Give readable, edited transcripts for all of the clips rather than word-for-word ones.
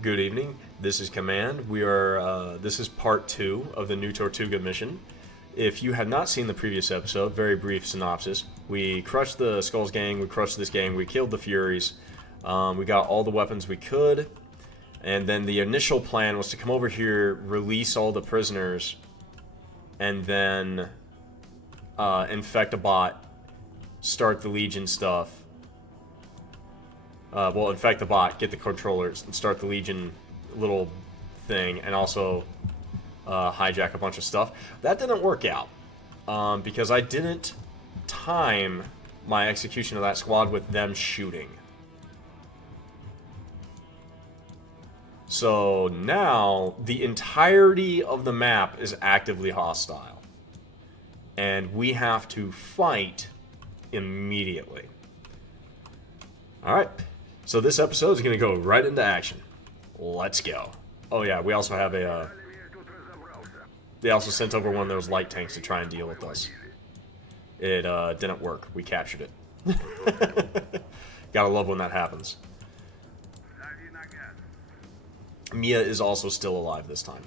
Good evening. This is Command. We are. This is part 2 of the New Tortuga mission. If you have not seen the previous episode, very brief synopsis. We crushed the Skulls gang. We crushed this gang. We killed the Furies. We got all the weapons we could, and then the initial plan was to come over here, release all the prisoners, and then infect a bot, start the Legion stuff. Well, infect the bot, get the controllers, and start the Legion little thing, and also hijack a bunch of stuff. That didn't work out, because I didn't time my execution of that squad with them shooting. So now, the entirety of the map is actively hostile. And we have to fight immediately. Alright. So this episode is going to go right into action. Let's go. Oh yeah, we also have a... they also sent over one of those light tanks to try and deal with us. It didn't work. We captured it. Gotta love when that happens. Mia is also still alive this time.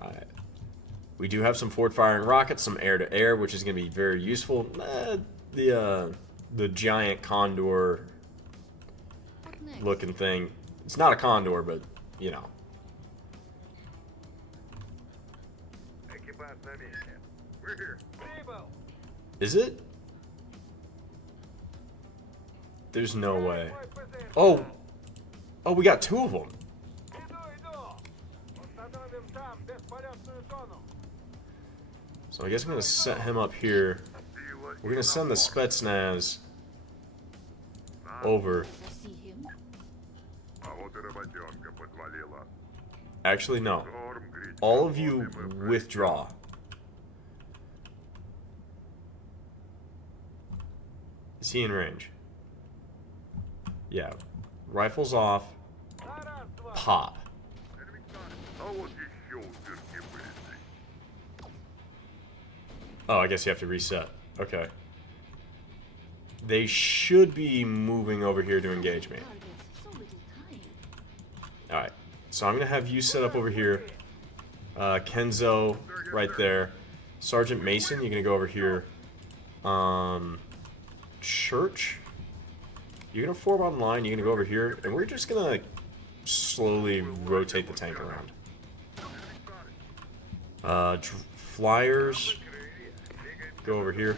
Alright. We do have some forward-firing rockets, some air-to-air, which is going to be very useful. The giant condor-looking thing. It's not a condor, but, you know. Is it? There's no way. Oh! Oh, we got 2 of them. So I guess I'm going to set him up here. We're going to send the Spetsnaz over. Actually, no. All of you withdraw. Is he in range? Yeah. Rifles off. Pop. Oh, I guess you have to reset. Okay. They should be moving over here to engage me. Alright. So I'm going to have you set up over here. Kenzo right there. Sergeant Mason, you're going to go over here. Church? You're going to form on line, you're going to go over here. And we're just going to slowly rotate the tank around. Flyers... go over here.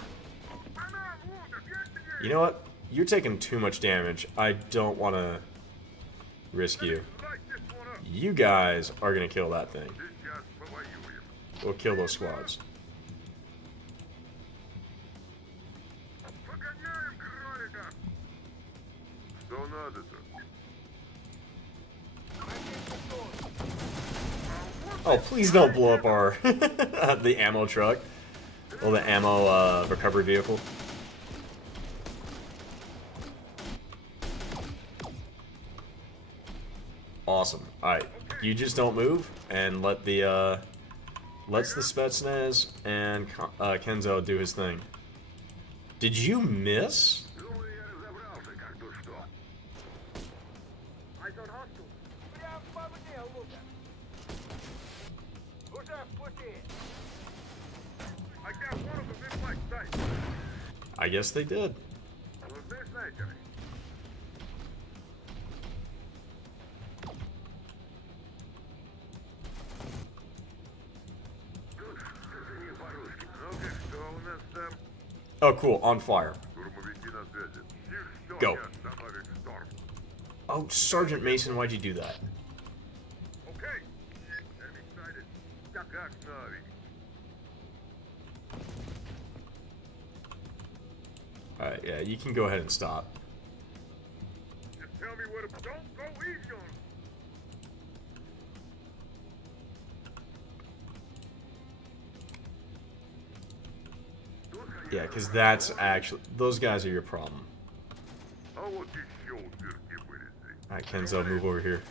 You know what? You're taking too much damage. I don't want to risk you. You guys are going to kill that thing. We'll kill those squads. Oh, please don't blow up our the ammo truck. Well, the ammo recovery vehicle. Awesome. Alright, you just don't move and let the lets the Spetsnaz and Kenzo do his thing. Did you miss? I guess they did. Oh, cool. On fire. Go. Oh, Sergeant Mason, why'd you do that? Alright, yeah, you can go ahead and stop. Just tell me what don't go easy on. Yeah, because that's actually... those guys are your problem. Alright, Kenzo, move over here.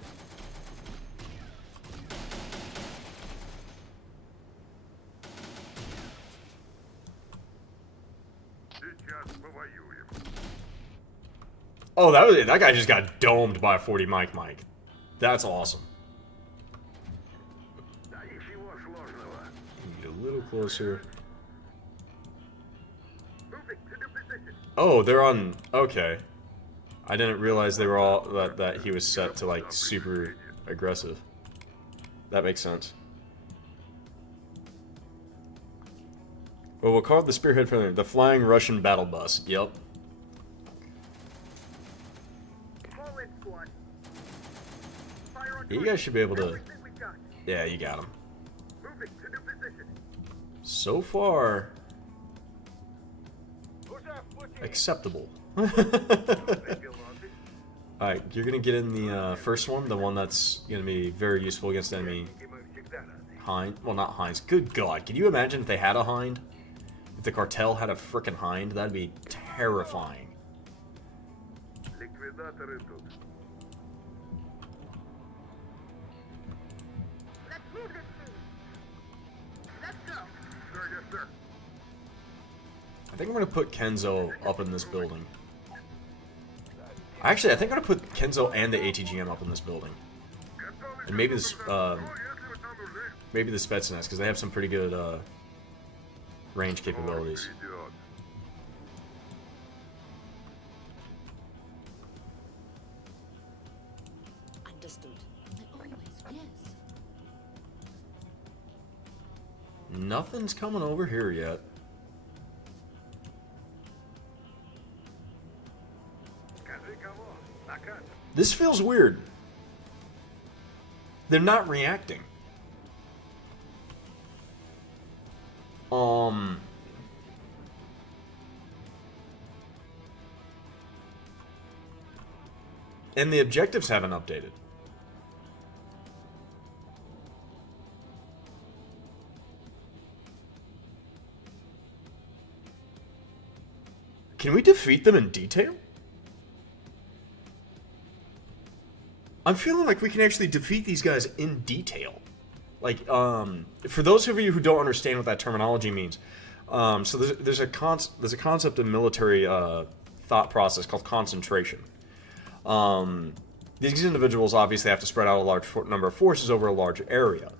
Oh, that guy just got domed by a 40 Mike. That's awesome. Get a little closer. Oh, they're on... Okay. I didn't realize they were all... That he was set to, like, super aggressive. That makes sense. Well, we'll call it the Spearhead for the Flying Russian Battle Bus. Yep. You guys should be able to... Yeah, you got him. So far... acceptable. Alright, you're gonna get in the first one, the one that's gonna be very useful against enemy hind. Well, not hinds. Good God, can you imagine if they had a hind? If the cartel had a frickin' hind, that'd be terrifying. I think I'm gonna put Kenzo up in this building. Actually, I think I'm gonna put Kenzo and the ATGM up in this building, and maybe this, maybe the Spetsnaz, because they have some pretty good range capabilities. Understood. Always, yes. Nothing's coming over here yet. This feels weird. They're not reacting. And the objectives haven't updated. Can we defeat them in detail? I'm feeling like we can actually defeat these guys in detail. Like, for those of you who don't understand what that terminology means, so there's a concept in military thought process called concentration. These individuals obviously have to spread out a large number of forces over a large area.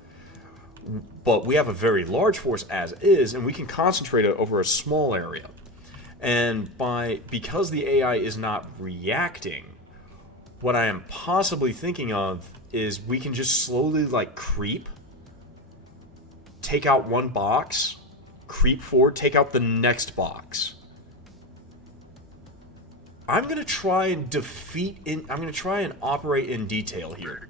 But we have a very large force as is, and we can concentrate it over a small area. And because the AI is not reacting, what I am possibly thinking of is we can just slowly, like, creep, take out one box, creep forward, take out the next box. I'm gonna try and I'm gonna try and operate in detail here.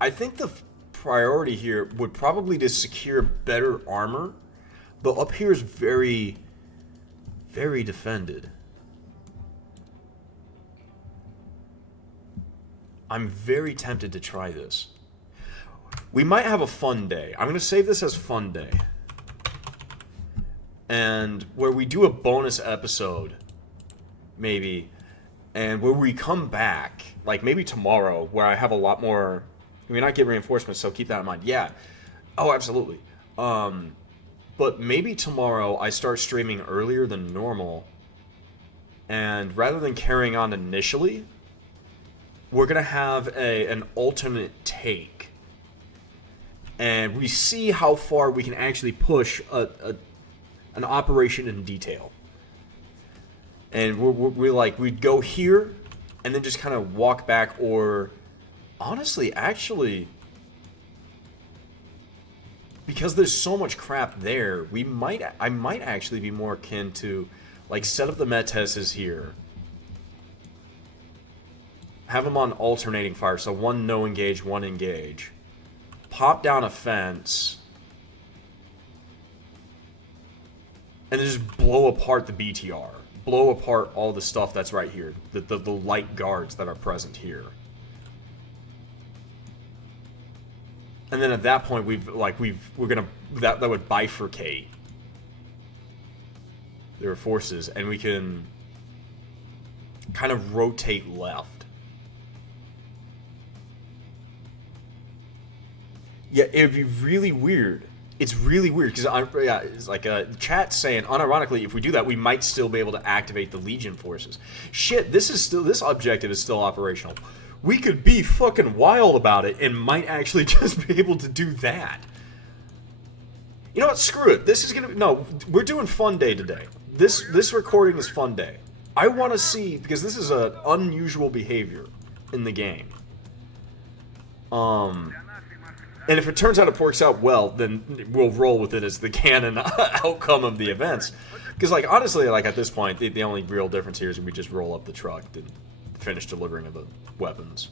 I think the priority here would probably to secure better armor, but up here is very, very defended. I'm very tempted to try this. We might have a fun day. I'm going to save this as fun day. And where we do a bonus episode, maybe, and where we come back, like maybe tomorrow, where I have a lot more... We may not get reinforcements, so keep that in mind. Yeah. Oh, absolutely. But maybe tomorrow I start streaming earlier than normal, and rather than carrying on initially, we're going to have an alternate take. And we see how far we can actually push an operation in detail. And we'd go here, and then just kind of walk back, or... Honestly, actually, because there's so much crap there, I might actually be more akin to, like, set up the Meteses here. Have them on alternating fire, so one no engage, one engage. Pop down a fence. And then just blow apart the BTR. Blow apart all the stuff that's right here. The light guards that are present here. And then at that point, that would bifurcate their forces, and we can kind of rotate left. Yeah, it'd be really weird. It's really weird because yeah, it's like chat saying unironically, if we do that, we might still be able to activate the Legion forces. Shit, this objective is still operational. We could be fucking wild about it and might actually just be able to do that. You know what? Screw it. This is gonna be no. We're doing fun day today. This recording is fun day. I want to see because this is an unusual behavior in the game. And if it turns out it works out well, then we'll roll with it as the canon outcome of the events. Because, like, honestly, like, at this point, the only real difference here is we just roll up the truck and finish delivering of the weapons.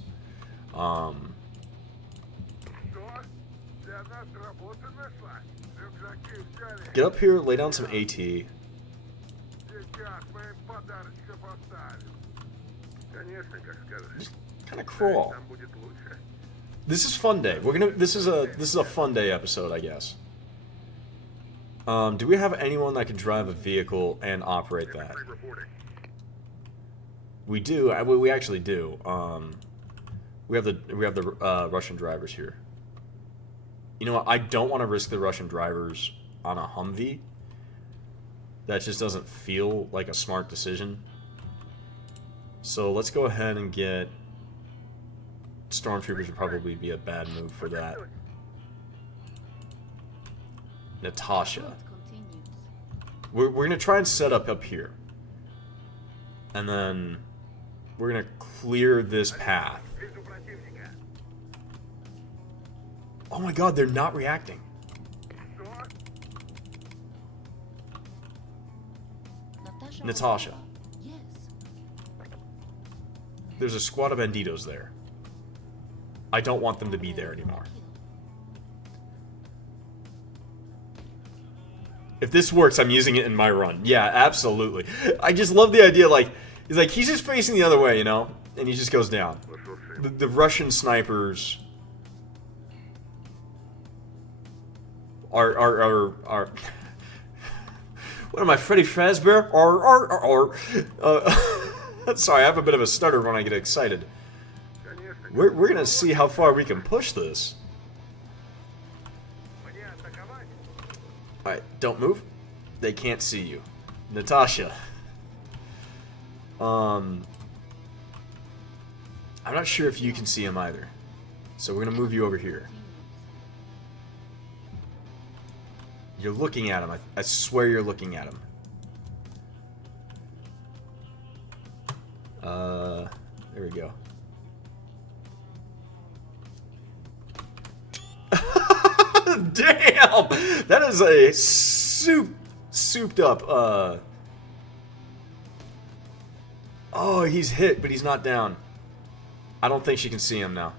Get up here, lay down some AT. Just kind of crawl. This is fun day. This is a fun day episode, I guess. Do we have anyone that can drive a vehicle and operate that? We do. We actually do. We have the Russian drivers here. You know what? I don't want to risk the Russian drivers on a Humvee. That just doesn't feel like a smart decision. So let's go ahead and get... Stormtroopers would probably be a bad move for that. Natasha. We're going to try and set up here. And then we're going to clear this path. Oh my god, they're not reacting. Natasha. There's a squad of banditos there. I don't want them to be there anymore. If this works, I'm using it in my run. Yeah, absolutely. I just love the idea, like, he's just facing the other way, you know? And he just goes down. The Russian snipers are what am I, Freddy Fazbear? Sorry, I have a bit of a stutter when I get excited. We're gonna see how far we can push this. Alright, don't move. They can't see you. Natasha. I'm not sure if you can see him either. So we're gonna move you over here. You're looking at him. I swear you're looking at him. There we go. Damn! That is a souped up, Oh, he's hit, but he's not down. I don't think she can see him now.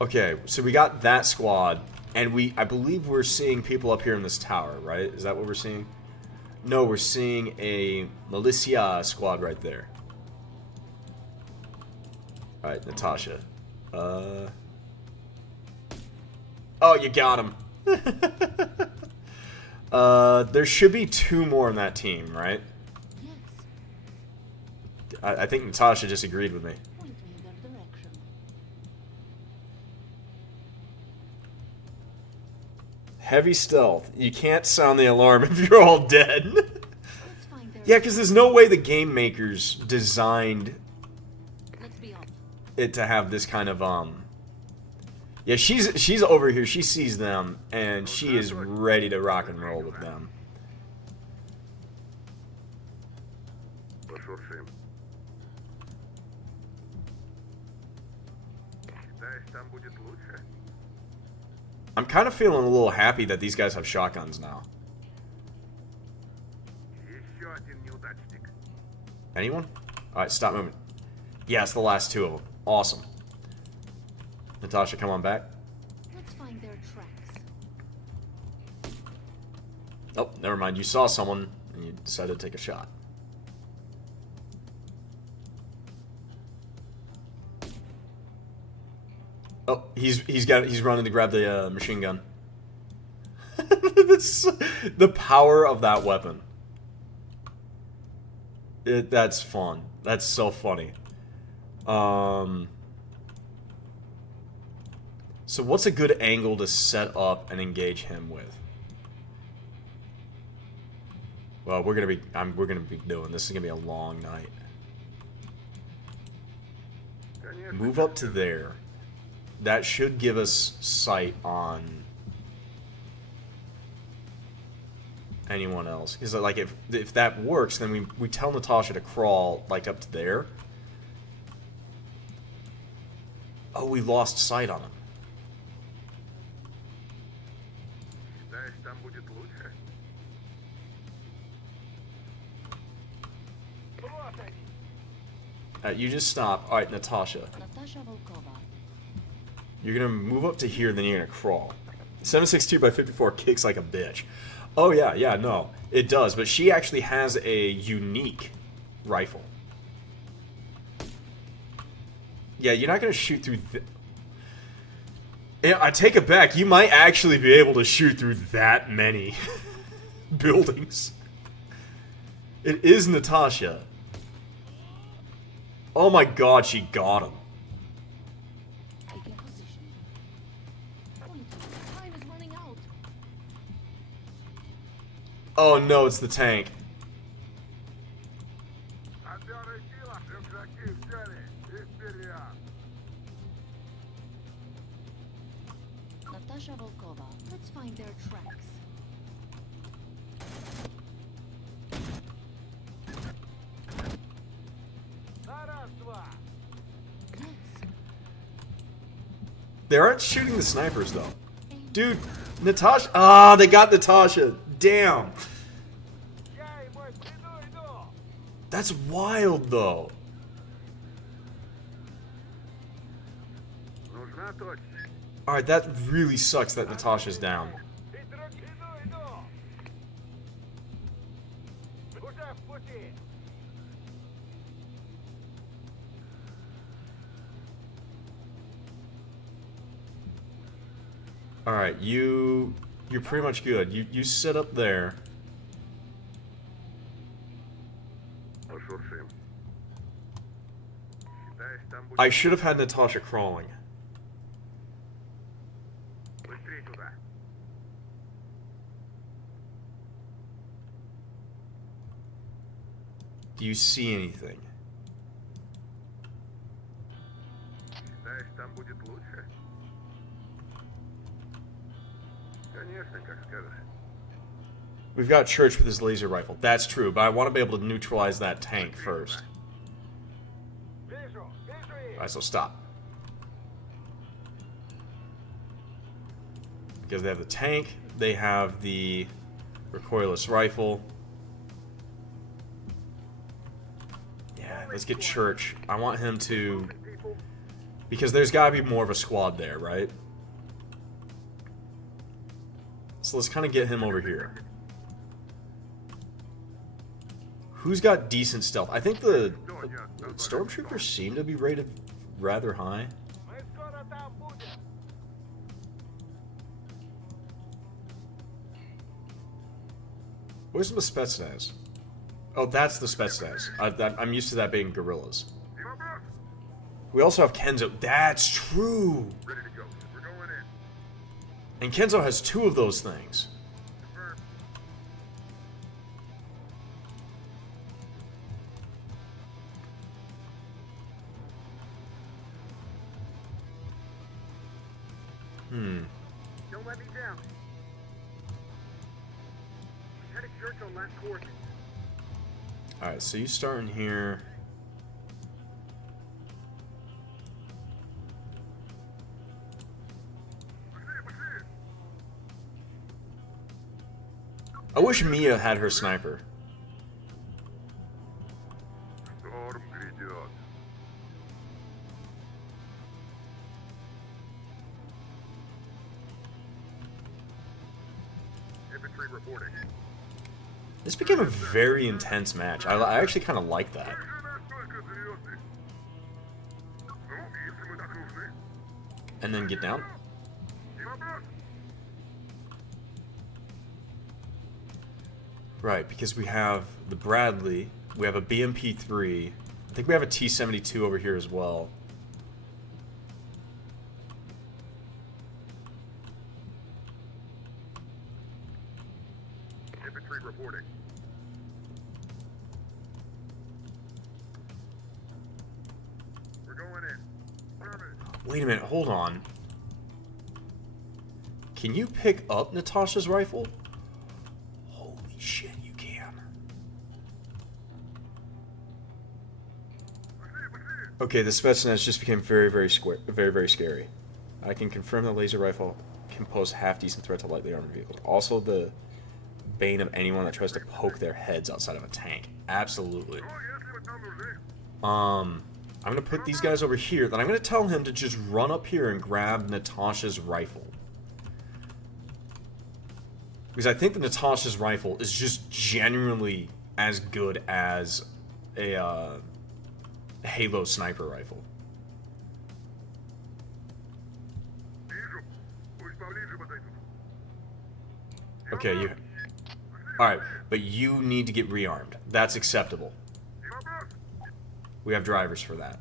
Okay, so we got that squad, and I believe we're seeing people up here in this tower, right? Is that what we're seeing? No, we're seeing a militia squad right there. Alright, Natasha. Oh, you got him. There should be 2 more in that team, right? Yes. I think Natasha just agreed with me. Point me in that direction. Heavy stealth. You can't sound the alarm if you're all dead. Let's find their... Yeah, because there's no way the game makers designed Let's be off. it to have this kind of, Yeah, she's over here. She sees them, and she is ready to rock and roll with them. I'm kind of feeling a little happy that these guys have shotguns now. Anyone? Alright, stop moving. Yeah, it's the last 2 of them. Awesome. Natasha, come on back. Let's find their tracks. Oh, never mind. You saw someone, and you decided to take a shot. Oh, he's running to grab the machine gun. The power of that weapon. That's fun. That's so funny. So what's a good angle to set up and engage him with? Well, we're gonna be doing this. Is gonna be a long night. Move up to there. That should give us sight on anyone else. Because like if that works, then we tell Natasha to crawl like up to there. Oh, we lost sight on him. You just stop. Alright, Natasha. Natasha Volkova. You're gonna move up to here, then you're gonna crawl. 7.62 by 54 kicks like a bitch. Oh yeah, no. It does, but she actually has a unique rifle. Yeah, you're not gonna shoot through yeah, I take it back. You might actually be able to shoot through that many buildings. It is Natasha. Oh my god, she got him. Take your position. Time is running out. Oh no, it's the tank. Natasha Volkova. Let's find their tracks. Yes. They aren't shooting the snipers though. Dude, Natasha. Ah, they got Natasha. Damn. That's wild though. Alright, that really sucks that Natasha's down. Alright, you're pretty much good. You sit up there. I should have had Natasha crawling. Do you see anything? We've got Church with his laser rifle. That's true, but I want to be able to neutralize that tank first. Alright, so stop. Because they have the tank, they have the recoilless rifle. Yeah, let's get Church. I want him to... Because there's got to be more of a squad there, right? So let's kind of get him over here. Who's got decent stealth? I think the stormtroopers seem to be rated rather high. Where's the Spetsnaz? Oh, that's the Spetsnaz. I'm used to that being guerrillas. We also have Kenzo. That's true! And Kenzo has 2 of those things. Don't let me down. We had a church on last course. Alright, so you start in here. I wish Mia had her sniper. Storm грядет. Infantry reporting. This became a very intense match. I actually kind of like that. And then get down. Right, because we have the Bradley, we have a BMP-3, I think we have a T-72 over here as well. Infantry reporting. We're going in. Affirmative. Wait a minute, hold on. Can you pick up Natasha's rifle? Holy shit, you can. Okay, the Spetsnaz just became very, very scary. I can confirm the laser rifle can pose half-decent threat to lightly armored vehicles. Also, the bane of anyone that tries to poke their heads outside of a tank. Absolutely. I'm gonna put these guys over here, then I'm gonna tell him to just run up here and grab Natasha's rifle. Because I think that Natasha's rifle is just genuinely as good as a Halo sniper rifle. Okay, you... Alright, but you need to get rearmed. That's acceptable. We have drivers for that.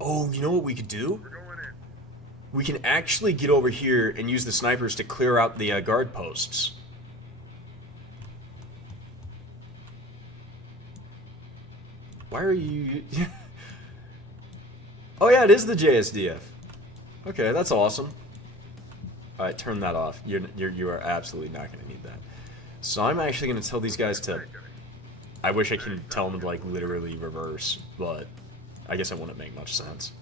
Oh, you know what we could do? We can actually get over here and use the snipers to clear out the guard posts. Why are you... Oh yeah, it is the JSDF. Okay, that's awesome. Alright, turn that off. You are absolutely not going to need that. So I'm actually going to tell these guys to... I wish I could tell them to, like, literally reverse, but I guess it wouldn't make much sense.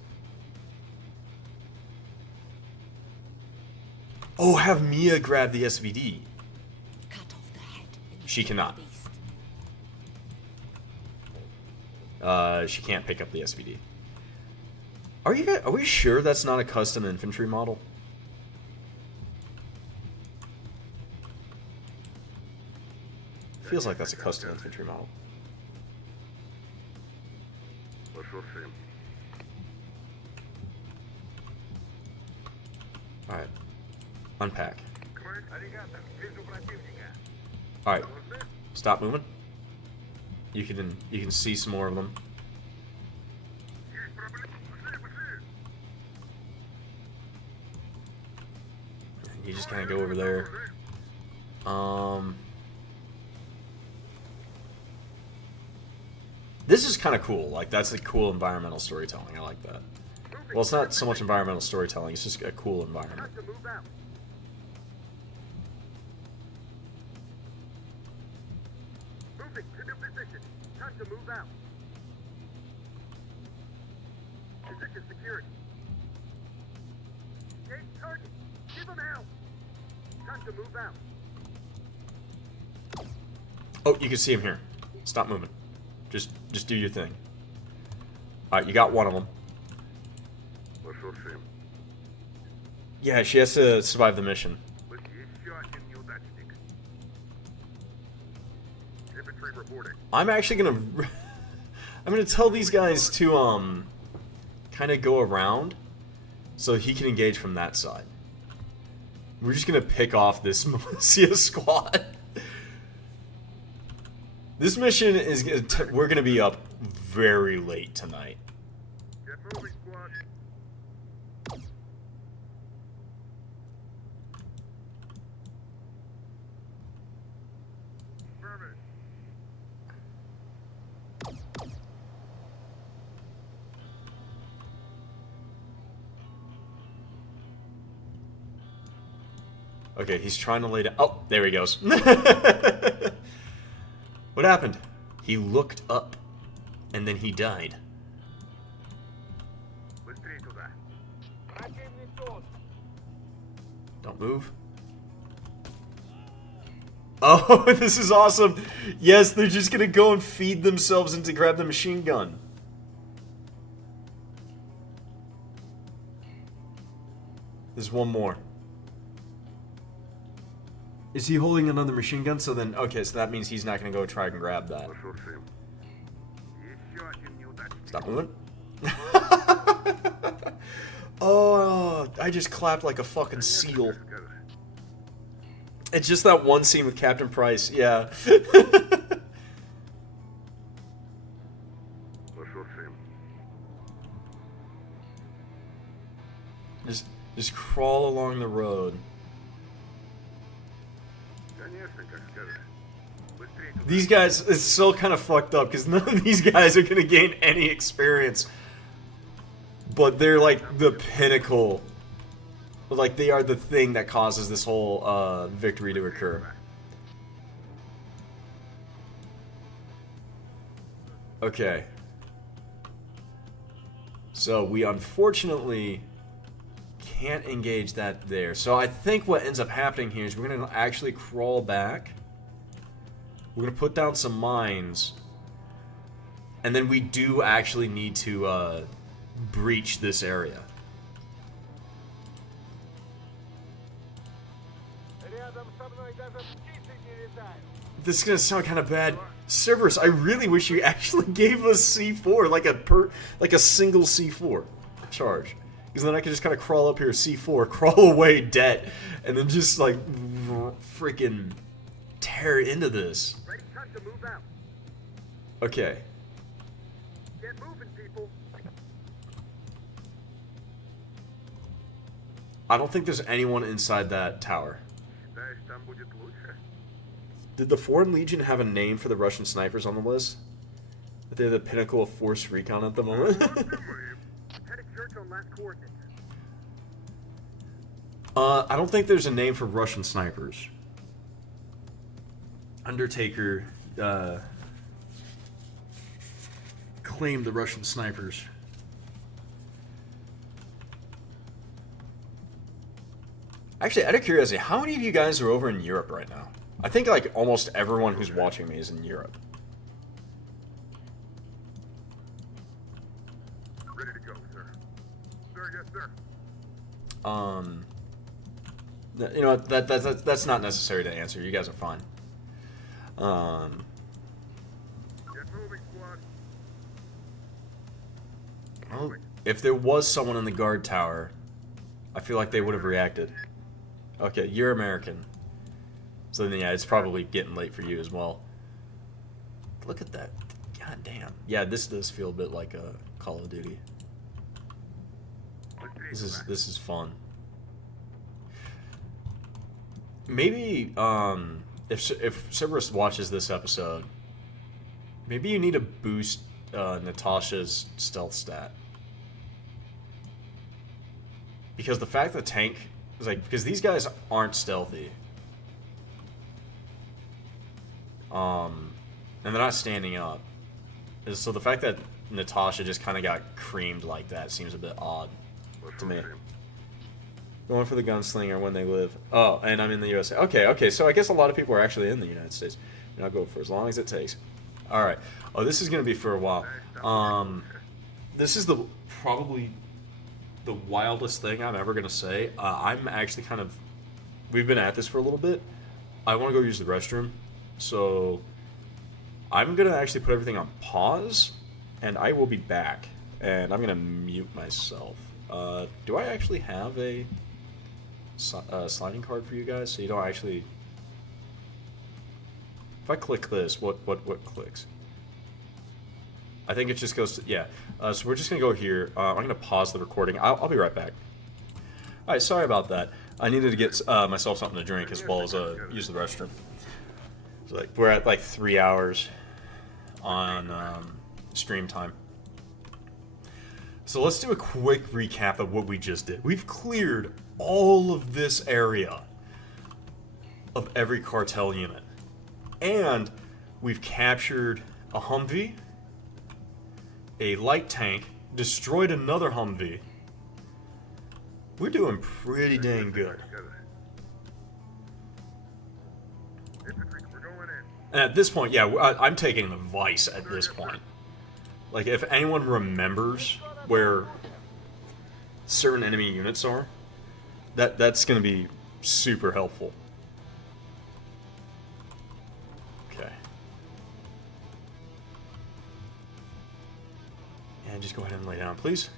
Oh, have Mia grab the SVD. Cut off the head and She cannot. beast. She can't pick up the SVD. Are we sure that's not a custom infantry model? Feels like that's a custom infantry model. Alright. Unpack. Alright. Stop moving. You can see some more of them. You just kind of go over there. This is kind of cool. Like, that's a cool environmental storytelling. I like that. Well, it's not so much environmental storytelling. It's just a cool environment. Moving to new position. Time to move out. Position secured. Engage target. Give him hell. Time to move out. Oh, you can see him here. Stop moving. Just do your thing. Alright, you got one of them. Yeah, she has to survive the mission. Infantry reporting. I'm actually gonna... I'm gonna tell these guys to, kind of go around so he can engage from that side. We're just gonna pick off this Militia squad. This mission is... we're gonna be up very late tonight. Get moving, squad. Affirmative. Okay, he's trying to lay down... Oh, there he goes. What happened? He looked up, and then he died. Don't move. Oh, this is awesome. Yes, they're just gonna go and feed themselves and to grab the machine gun. There's one more. Is he holding another machine gun? So then, okay, so that means he's not gonna go try and grab that. Stop moving. Oh, I just clapped like a fucking seal. It's just that one scene with Captain Price, yeah. Just crawl along the road. Конечно, как скажешь. Быстрее туда. These guys, it's still kind of fucked up because none of these guys are going to gain any experience. But they're like the pinnacle. Like they are the thing that causes this whole victory to occur. Okay. So we unfortunately can't engage that there. So I think what ends up happening here is we're going to actually crawl back. We're going to put down some mines. And then we do actually need to breach this area. Рядом со мной даже птицы не летают. This is going to sound kind of bad. Cerberus, I really wish you actually gave us C4, like a single C4 charge. Because then I could just kind of crawl up here, C4, crawl away dead, and then just like freaking tear into this. Ready, time to move out. Okay. Get moving, people. I don't think there's anyone inside that tower. Считаешь, там будет лучше? Did the Foreign Legion have a name for the Russian snipers on the list? That they're the pinnacle of force recon at the moment? Head of church on last coordinates. I don't think there's a name for Russian snipers. Undertaker claimed the Russian snipers. Actually, out of curiosity, how many of you guys are over in Europe right now? I think like almost everyone who's watching me is in Europe. Ready to go, sir. Sir, yes, sir. You know what, that's not necessary to answer. You guys are fine. Get moving, squad. Well, if there was someone in the guard tower, I feel like they would have reacted. Okay, you're American. So then, yeah, it's probably getting late for you as well. Look at that. God damn. Yeah, this does feel a bit like a Call of Duty. This is fun. Maybe if Cerberus watches this episode, maybe you need to boost Natasha's stealth stat. Because the fact that tank is like, because these guys aren't stealthy. And they're not standing up. So the fact that Natasha just kind of got creamed like that seems a bit odd to me. Going for the gunslinger when they live. Oh, and I'm in the USA. Okay, so I guess a lot of people are actually in the United States. And I'll go for as long as it takes. Alright. Oh, this is going to be for a while. This is probably the wildest thing I'm ever going to say. I'm actually kind of... We've been at this for a little bit. I want to go use the restroom. So I'm going to actually put everything on pause. And I will be back. And I'm going to mute myself. Do I actually have a sliding card for you guys? So you don't actually... If I click this, what clicks? I think it just goes to... Yeah. So we're just going to go here. I'm going to pause the recording. I'll be right back. Alright, sorry about that. I needed to get myself something to drink as well as use the restroom. So like, we're at like 3 hours on stream time. So let's do a quick recap of what we just did. We've cleared all of this area of every cartel unit. And we've captured a Humvee, a light tank, destroyed another Humvee. We're doing pretty dang good. Infantry, we're going in. And at this point, yeah, I'm taking the vice at this point. Like, if anyone remembers where certain enemy units are, that's going to be super helpful. Okay. And just go ahead and lay down, please.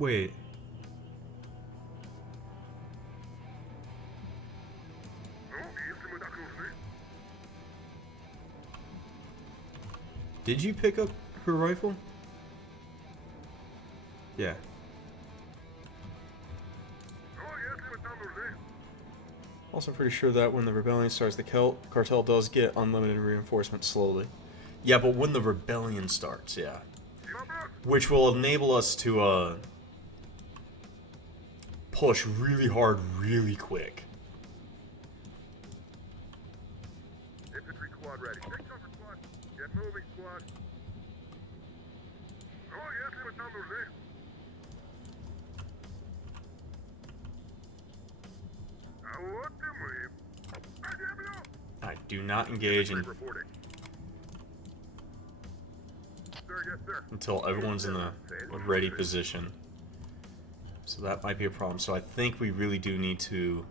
Wait. Did you pick up her rifle? Yeah. Also, I'm pretty sure that when the rebellion starts, the cartel does get unlimited reinforcement slowly. Yeah, but when the rebellion starts, yeah. Which will enable us to, push really hard, really quick. Infantry squad ready. Take cover, squad. Get moving, squad. Oh, yes, we found those in. Вот и мы. На землю! I do not engage in Reporting. Sir, yes, sir. until everyone's in the ready position. So that might be a problem. So I think we really do need to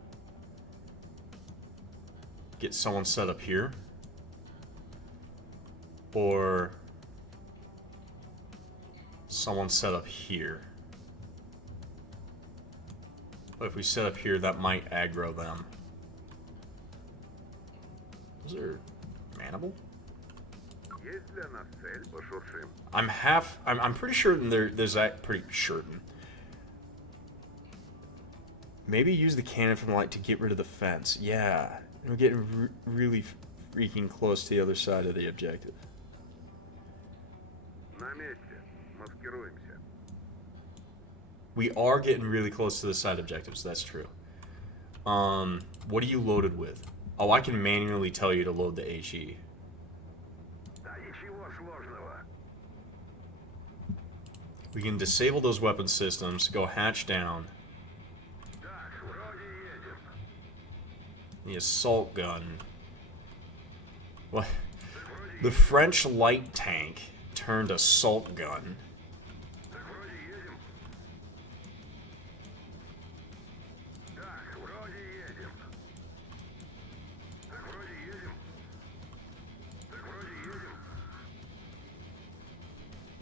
get someone set up here. Or someone set up here. But if we set up here, that might aggro them. Is there manable? Есть для нас цель, пошуршим. I'm pretty certain there's that pretty certain. Maybe use the cannon from the light to get rid of the fence. Yeah, we're getting really freaking close to the other side of the objective. На месте. Маскируемся. We are getting really close to the side objectives. That's true. What are you loaded with? Oh, I can manually tell you to load the HE. Да ничего сложного. We can disable those weapon systems, go hatch down. Так, вроде едем. The assault gun. What? The French light tank turned assault gun. Так, вроде едем. Так, вроде едем. Так, вроде едем. Так, вроде едем.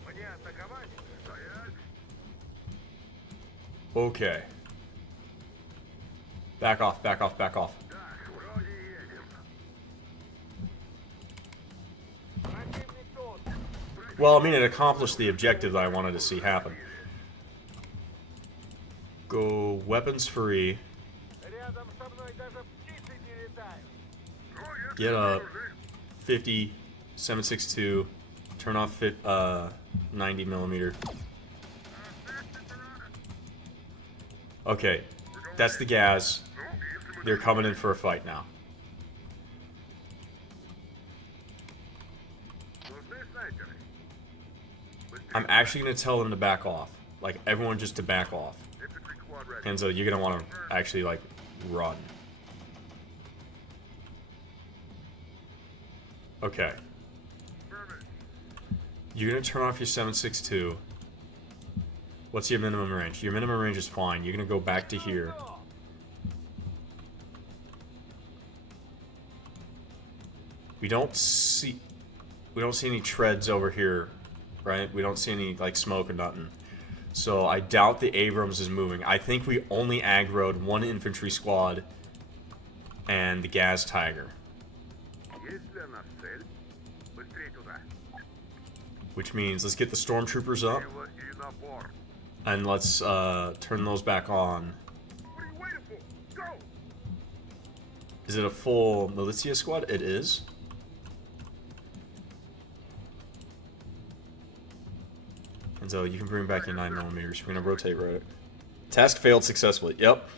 Мне атаковать? Стоять. Okay. Back off, back off, back off. Так, вроде едем. Противник тут. Well, I mean, it accomplished the objective that I wanted to see happen. Go weapons free. Рядом со мной даже птицы не летают. Get up. 50, 7.62. Turn off 90 millimeter. Okay, that's the gas. They're coming in for a fight now. Нужны снайперы. I'm actually going to tell them to back off. Like, everyone just to back off. Infantry squad ready. And so you're going to want to actually, like, run. Okay. Affirmative. You're going to turn off your 7.62. What's your minimum range? Your minimum range is fine. You're going to go back to here. We don't see any treads over here, right? We don't see any, like, smoke or nothing. So I doubt the Abrams is moving. I think we only aggroed one infantry squad and the Gas Tiger. Есть для нас цель? Быстрее туда. Which means let's get the stormtroopers up Сила и напор. and let's turn those back on. What are you waiting for? Go! Is it a full militia squad? It is. And so you can bring back your 9mm. We're gonna rotate right. Task failed successfully. Yep.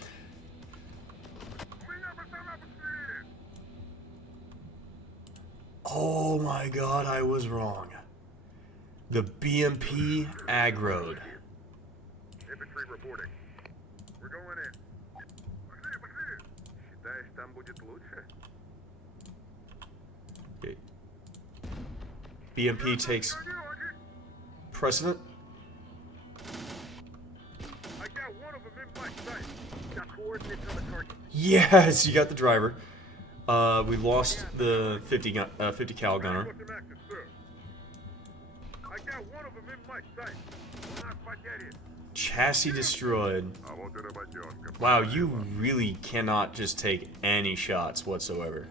Меня пацана быстрее! Oh my god, I was wrong. The BMP aggroed. Infantry reporting. We're going in. Пошли, пошли! Считаешь, там будет лучше? Okay. BMP takes precedent. I got one of them in my sight. Got coordinates on the target. Yes, you got the driver. We lost the 50 cal gunner. Got them active, sir. I Хотя one of them in my sight. У нас потери. Chassis destroyed. А вот и работенка. Wow, you really cannot just take any shots whatsoever.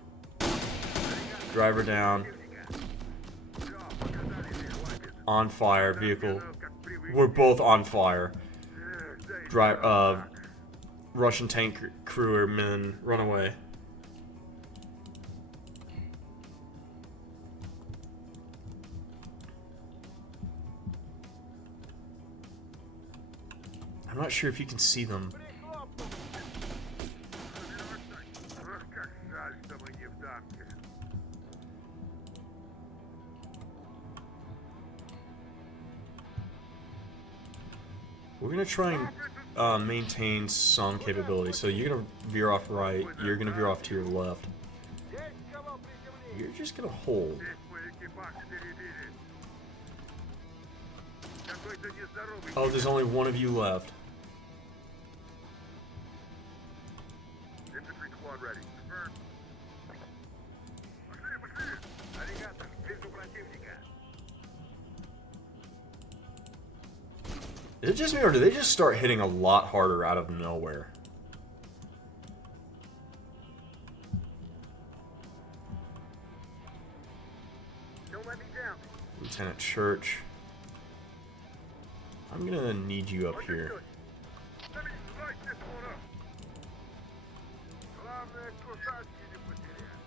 Driver down. On fire, vehicle. We're both on fire. Russian tank crewmen, run away. I'm not sure if you can see them. Ах, как жаль, что мы не в танке. We're gonna try and maintain some capability. So you're gonna veer off right. You're gonna veer off to your left. You're just gonna hold. Здесь мой экипаж перебили. Какой-то нездоровый. Oh, there's only one of you left. Infantry squad ready. Confirmed. Пошли, пошли. Аллигатор, вижу противника. Is it just me, or do they just start hitting a lot harder out of nowhere? Don't let me down. Lieutenant Church. I'm gonna need you up here. Let me light this one up. Главное, кусачки не потерять.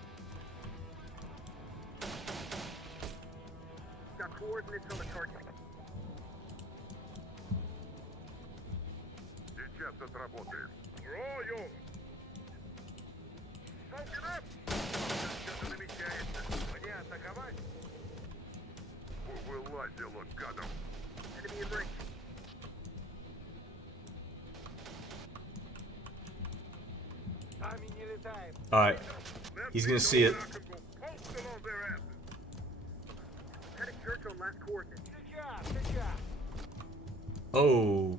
Got coordinates on the target. Сейчас отработаем. Рою! Smoking up! Что-то намечается. Мне атаковать? Вылазило, гадом. Enemy in range. Сами не летаем. Alright, he's gonna see it. Posted on their asses. Heading church on last coordinate. Сейчас. Oh,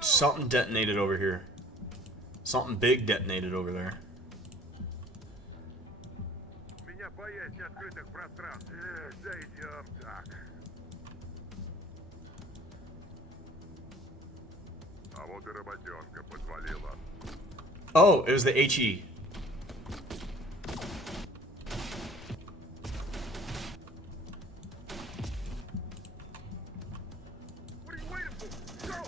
something detonated over here. Something big detonated over there. Меня боязнь открытых пространств. Зайдем так. А вот и работенка позволила. Oh, it was the HE. What are you waiting for? Go!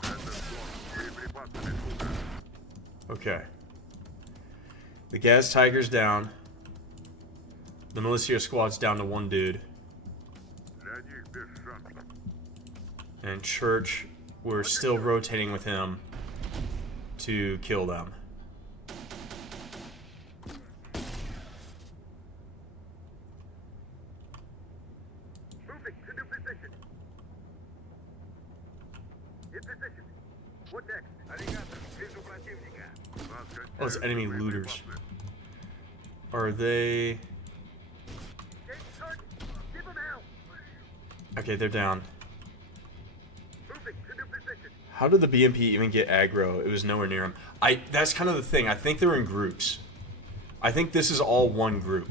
Это сон с боеприпасами сюда. Okay. The Gaz Tiger's down. The Militia Squad's down to one dude. Для них без шансов. And Church, we're still rotating with him to kill them. Moving to new position. In position. What next? Аллигатор, вижу противника. Oh, it's enemy looters. Are they... Engage target. Give them hell. Okay, they're down. Moving to new position. How did the BMP even get aggro? It was nowhere near him. That's kind of the thing. I think they're in groups. I think this is all one group.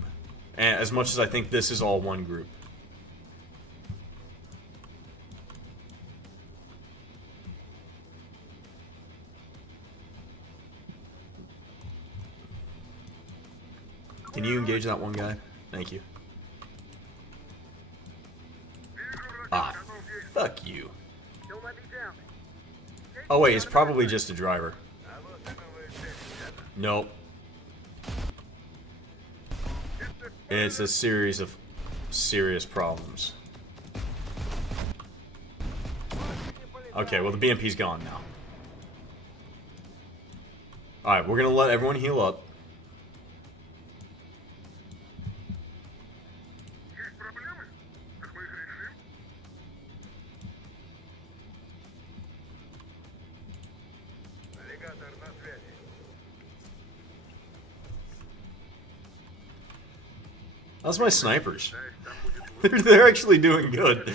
And as much as I think this is all one group. Can you engage that one guy? Thank you. Ah, fuck you. Don't let me down. Oh wait, it's probably just a driver. Nope. It's a series of serious problems. Okay, well the BMP's gone now. Alright, we're gonna let everyone heal up. Есть проблемы? Так мы их решим. Аллигатор на связи. That's my snipers. They're actually doing good.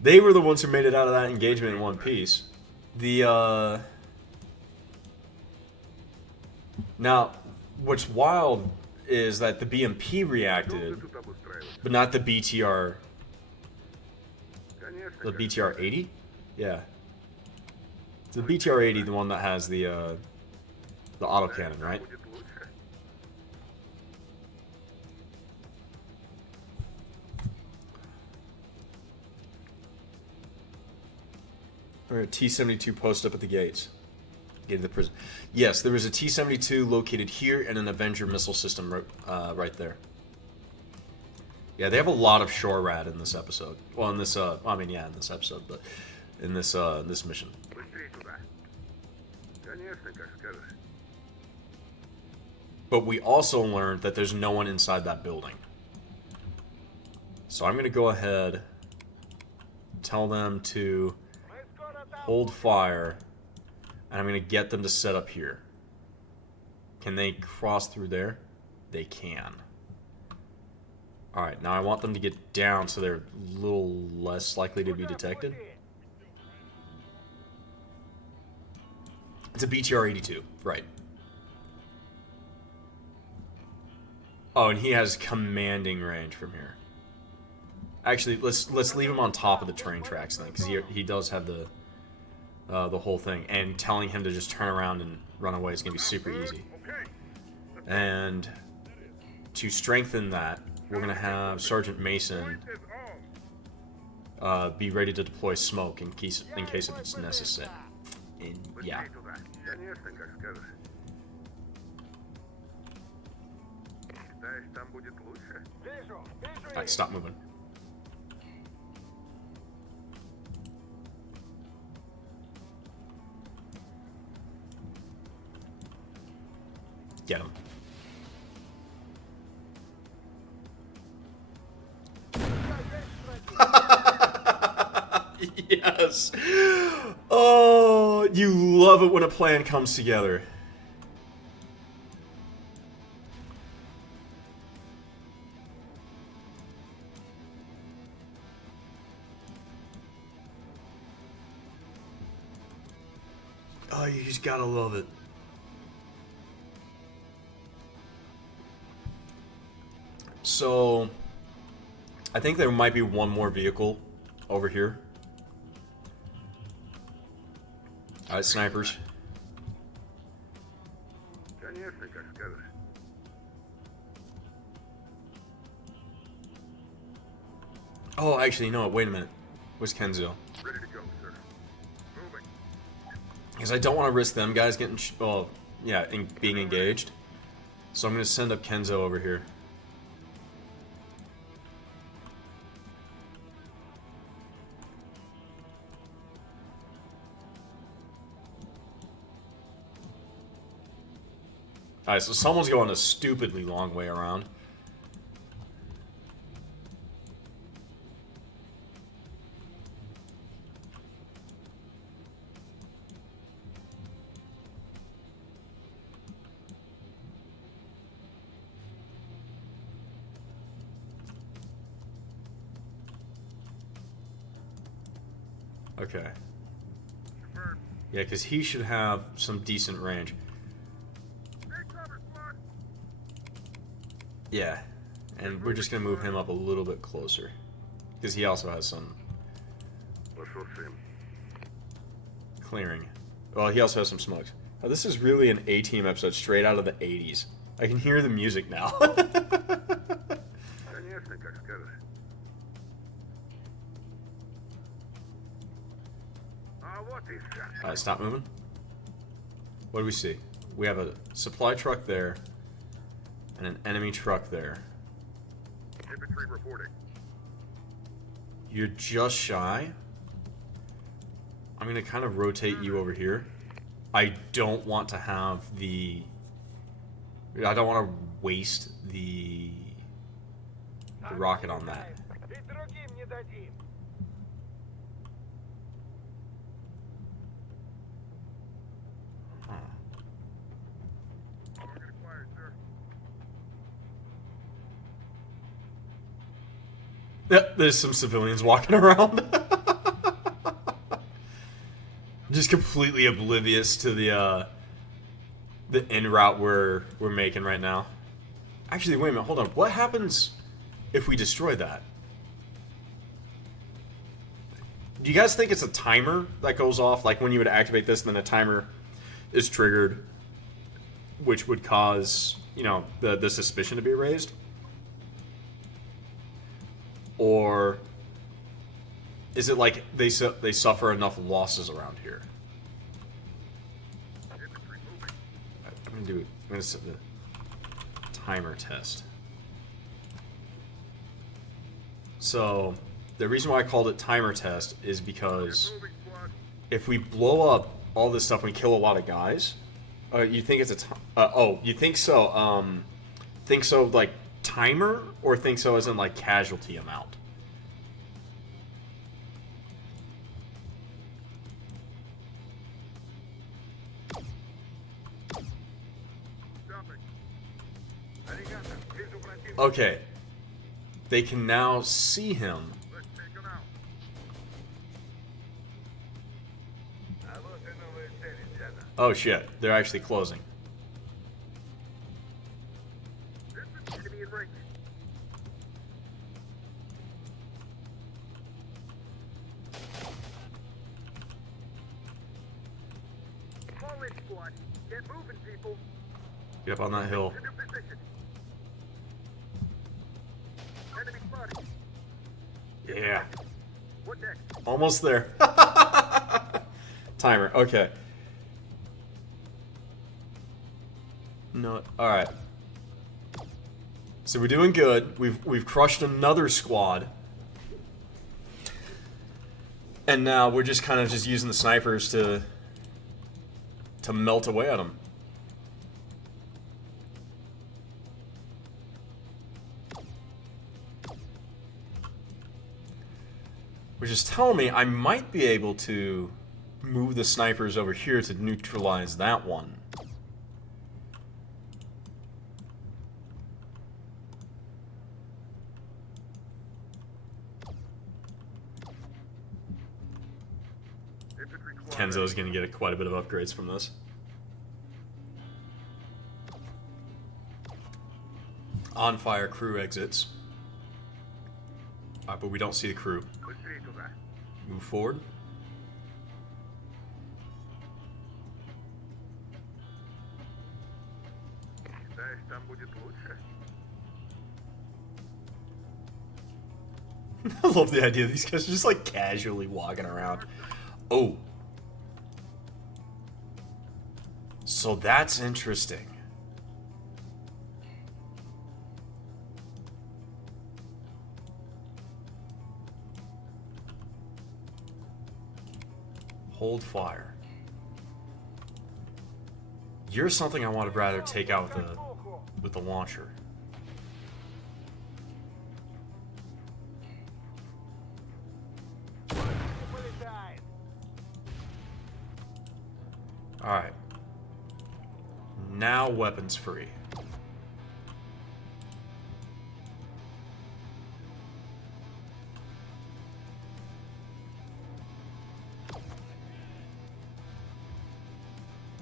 They were the ones who made it out of that engagement in one piece. Now, what's wild is that the BMP reacted, but not the BTR The BTR-80? Yeah. It's the BTR-80, the one that has the autocannon, right? Or a T-72 post up at the gates. Gate of the prison. Yes, there was a T-72 located here and an Avenger missile system right there. Yeah, they have a lot of shore rat in this episode. Well, in this, I mean, yeah, in this episode, but in this mission. But we also learned that there's no one inside that building. So I'm going to go ahead, tell them to hold fire, and I'm going to get them to set up here. Can they cross through there? They can. Alright, now I want them to get down so they're a little less likely to be detected. It's a BTR-82, right. Oh, and he has commanding range from here. Actually, let's leave him on top of the train tracks then, because he does have the whole thing. And telling him to just turn around and run away is going to be super easy. And to strengthen that, we're going to have Sergeant Mason be ready to deploy smoke in case it's necessary. And, yeah. Alright, stop moving. Get him. Yes. Oh, you love it when a plan comes together. Oh, you just gotta love it. So, I think there might be one more vehicle over here. Alright, snipers. Oh, actually, you know what? Wait a minute. Where's Kenzo? Ready to go, sir. Moving. Because I don't want to risk them guys getting, being engaged. So I'm going to send up Kenzo over here. Alright, so someone's going a stupidly long way around. Okay. Yeah, because he should have some decent range. Yeah, and we're just going to move him up a little bit closer. Because he also has some clearing. Well, he also has some smokes. Oh, this is really an A-Team episode straight out of the 80s. I can hear the music now. Alright, stop moving. What do we see? We have a supply truck there. And an enemy truck there. Infantry reporting. You're just shy. I'm going to kind of rotate you over here. I don't want to have the... I don't want to waste the rocket on that. Yep, there's some civilians walking around. Just completely oblivious to the en route we're making right now. Actually, wait a minute, hold on. What happens if we destroy that? Do you guys think it's a timer that goes off? Like when you would activate this, then a timer is triggered, which would cause, you know, the suspicion to be raised? Or is it like they suffer enough losses around here? I'm gonna set the timer test. So the reason why I called it timer test is because if we blow up all this stuff and we kill a lot of guys, you think it's oh, you think so? Think so like timer, or think so as in like casualty amount? Okay. They can now see him. Oh shit, they're actually closing. Get up on that hill. Yeah. Almost there. Timer, okay. No, alright. So we're doing good. We've crushed another squad. And now we're just kind of just using the snipers to melt away at them. Which is telling me I might be able to move the snipers over here to neutralize that one. Kenzo's going to get quite a bit of upgrades from this. On fire crew exits. But we don't see the crew. Move forward. I love the idea of these guys just like casually walking around. Oh. So that's interesting. Hold fire. You're something I would rather take out with the launcher. Alright. Now weapons free.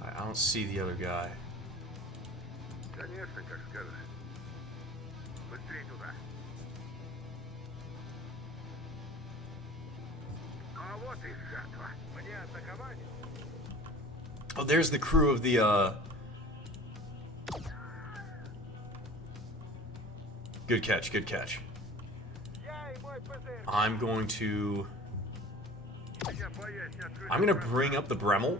I don't see the other guy. Oh, there's the crew of the, Good catch, good catch. I'm going to bring up the Bremel.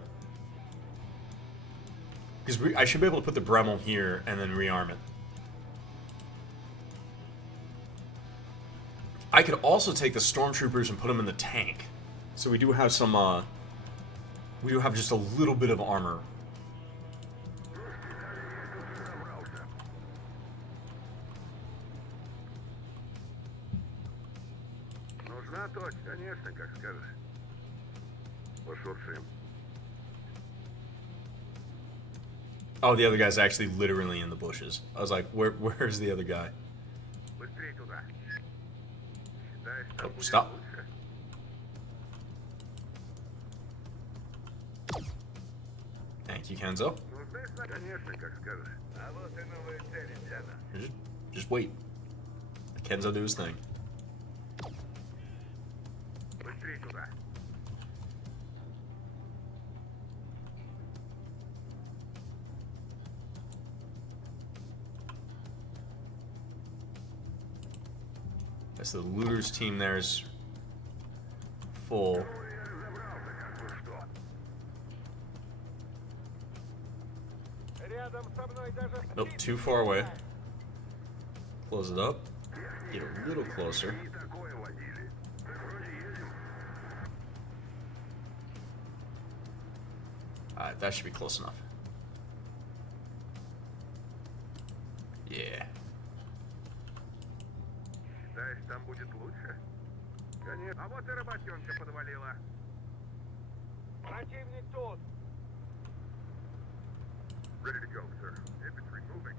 Because I should be able to put the Bremel here and then rearm it. I could also take the Stormtroopers and put them in the tank. So we do have some, we do have just a little bit of armor. Oh, the other guy's actually literally in the bushes. I was like, where's the other guy? Oh, stop. Thank you, Kenzo. Just wait. Let Kenzo do his thing. That's the looters team there's full. Nope, too far away. Close it up. Get a little closer. Alright, that should be close enough. Yeah. Считаешь, там будет лучше? Конечно. А вот и работенка подвалила. Противник тут. Ready to go, sir. Infantry moving.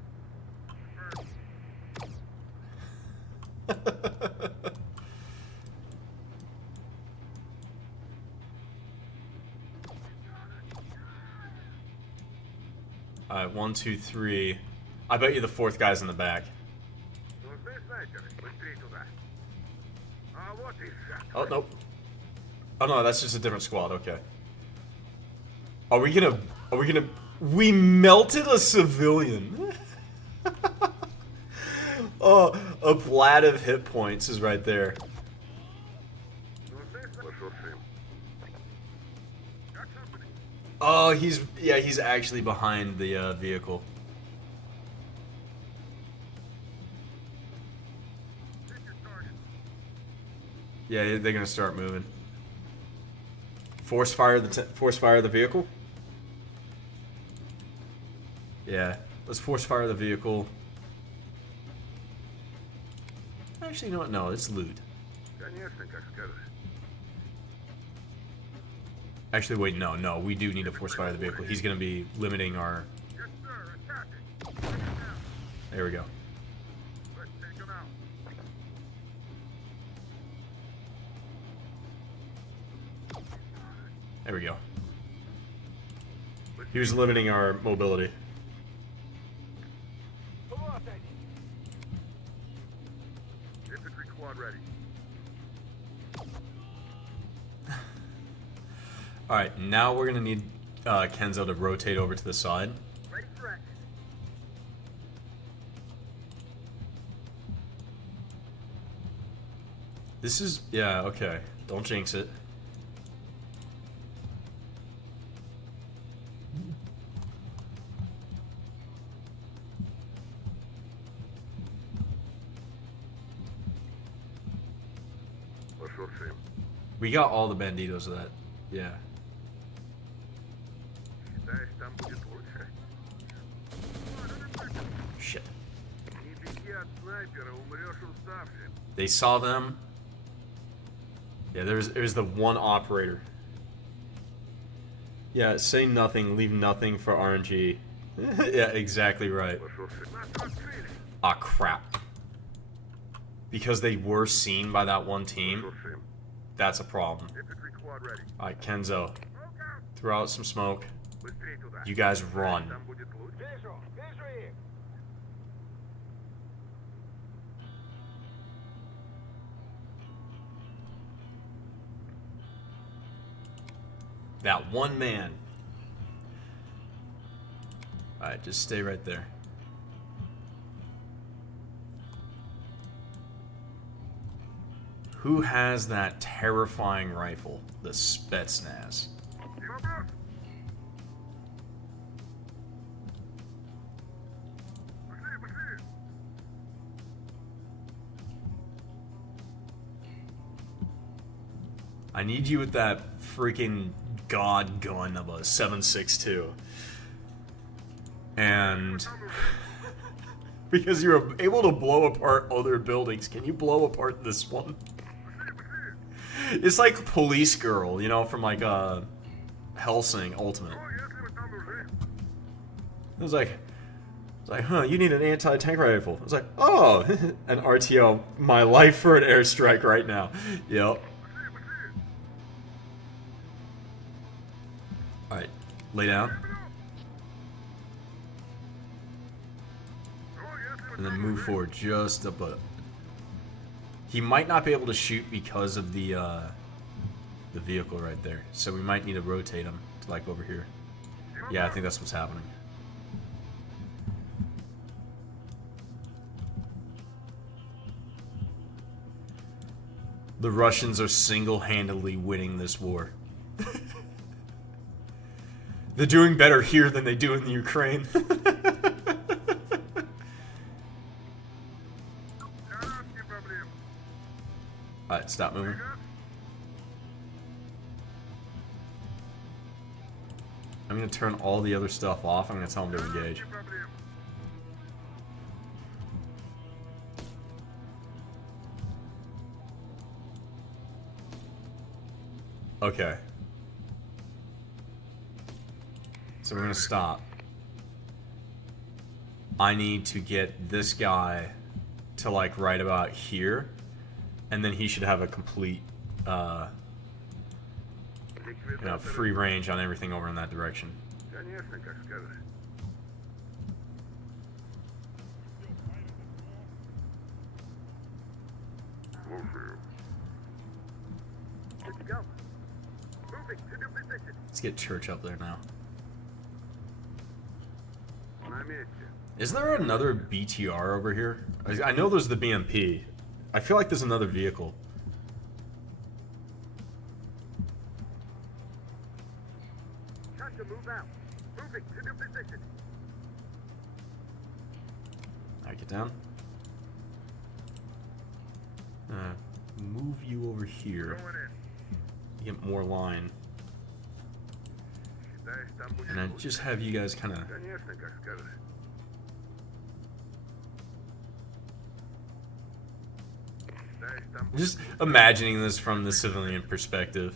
Alright, 1, 2, 3. I bet you the fourth guy's in the back. Нужны снайперы. Быстрее туда. А вот и шаг. Oh, nope. Oh no, that's just a different squad, okay. Are we gonna... We melted a civilian! Oh, a plat of hit points is right there. Нужны снайперы. Got company. Oh, he's actually behind the vehicle. Pick your target. Yeah, they're gonna start moving. Force fire the vehicle. Yeah, let's force fire the vehicle. Actually, you know what? No, it's loot. Конечно, как скажешь. Actually, wait, no, we do need to force fire the vehicle. He's gonna be limiting our. Yes, sir. Attacking. Bring it down. There we go. Let's take him out. There we go. He was limiting our mobility. Infantry squad ready. Alright, now we're gonna need Kenzo to rotate over to the side. Ready for action. This is... yeah, okay. Don't jinx it. Пошуршим. We got all the banditos of that. Yeah. Считаешь, там будет лучше? Shit. Не беги от снайпера, умрешь уставшим. They saw them. Yeah, there's the one operator. Yeah, say nothing, leave nothing for RNG. Yeah, exactly right. Пошуршим. Нас раскрыли. Ah, crap. Because they were seen by that one team, Пошуршим. that's a problem. Infantry squad ready. Alright, Kenzo, Smoke out. throw out some smoke. Быстрее туда. You guys run. Там будет лучше. Вижу их. That one man. Alright, just stay right there. Who has that terrifying rifle? The Spetsnaz. Вопрос. Пошли. I need you with that freaking god gun of a 7.62. And because you're able to blow apart other buildings, can you blow apart this one? It's like Police Girl, you know, from like Hellsing Ultimate. Ну, если вы там нужны. It was like, huh, you need an anti-tank rifle. I was like, oh, an RTO, my life for an airstrike right now. Yep. Alright, lay down. And then move forward just a bit. He might not be able to shoot because of the vehicle right there. So we might need to rotate him to like over here. Yeah, I think that's what's happening. The Russians are single-handedly winning this war. They're doing better here than they do in the Ukraine. Alright, stop moving. I'm gonna turn all the other stuff off. I'm gonna tell them to engage. Okay. So we're gonna stop. I need to get this guy to like right about here, and then he should have a complete free range on everything over in that direction. Конечно, как скажешь. Слушаю. Good to go. Moving to new position. Let's get Church up there now. На месте. Is there another BTR over here? I know there's the BMP. I feel like there's another vehicle. Time to move out. Moving to new position. Alright, get down. Move you over here. Going in. Get more line. Считаешь, там будет And I лучше? just have you guys kind of... Конечно, как скажешь. Считаешь, там будет Just imagining this from the civilian perspective.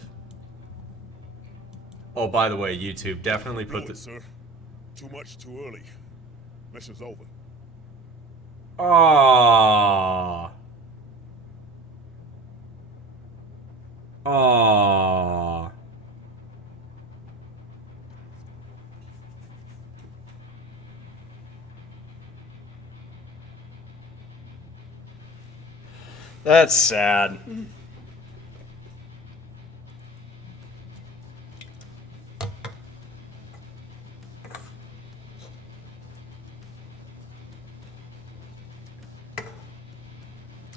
Oh, by the way, YouTube, definitely put Ruined, this... sir. Too much, too early. Mission's over. Aww. Aww. That's sad.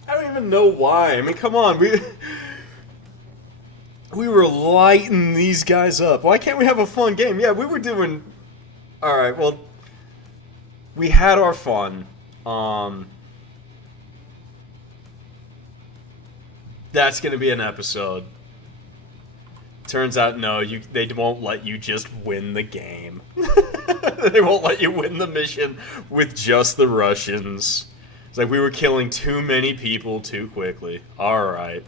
I don't even know why. I mean, come on. We were lighting these guys up. Why can't we have a fun game? Yeah, we were doing... Alright, well... We had our fun. That's gonna be an episode. Turns out, no, they won't let you just win the game. They won't let you win the mission with just the Russians. It's like we were killing too many people too quickly. Alright.